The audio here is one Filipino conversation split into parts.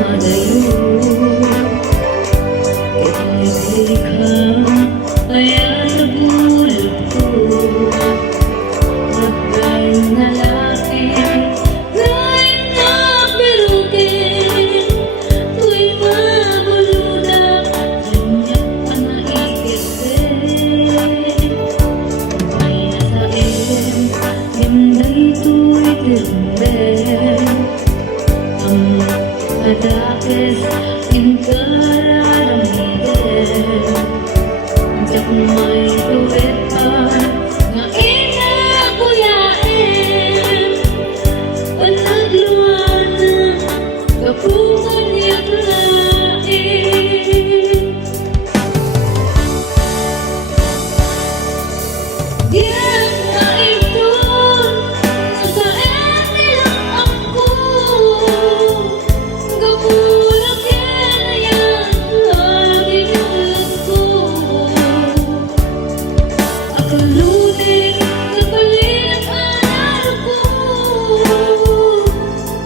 padayo. Kaya kaya sa bulog ko nagkaroon na laki dahil na perukin tuwing mabuluda ganyan pa naikit ay nasa gimday tu'y tirumben ang adakes inkararamitin jak may tuwid pa nga inakuyain panagluan na kapungan niya kalain diyan na ito nasa emilang ako kapulang yan yan lagi niyulat ko akalunin nagpalit ang araw ko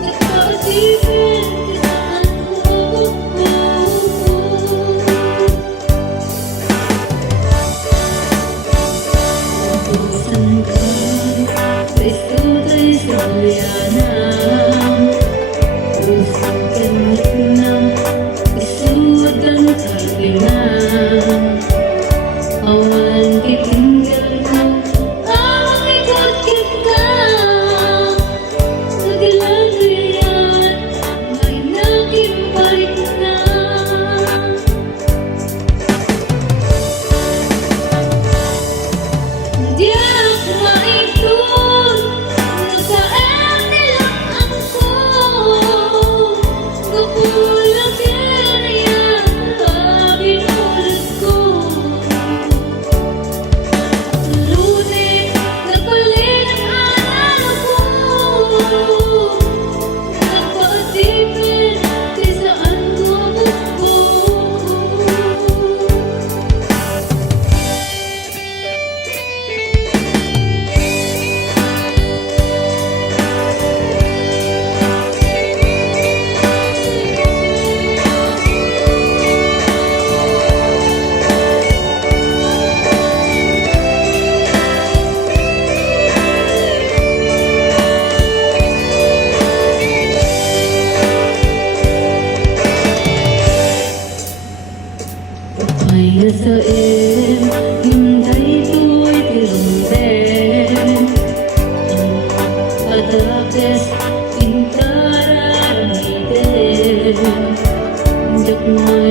nagpaisipin kisaan ko utusan ka Kristo tayo sa bayanan usang kanit ng isuot ang kagilan awan titinggal ko awang ikot kita nagilang riyan may naging balik na di ako maitun nasa emilang ako kapulang yan yan binulot ko lunin nagpalit ang araw ko nagpaisipin kisaan ko ay nasa himday tu'y tirumben ang adakes inkararamitin jak may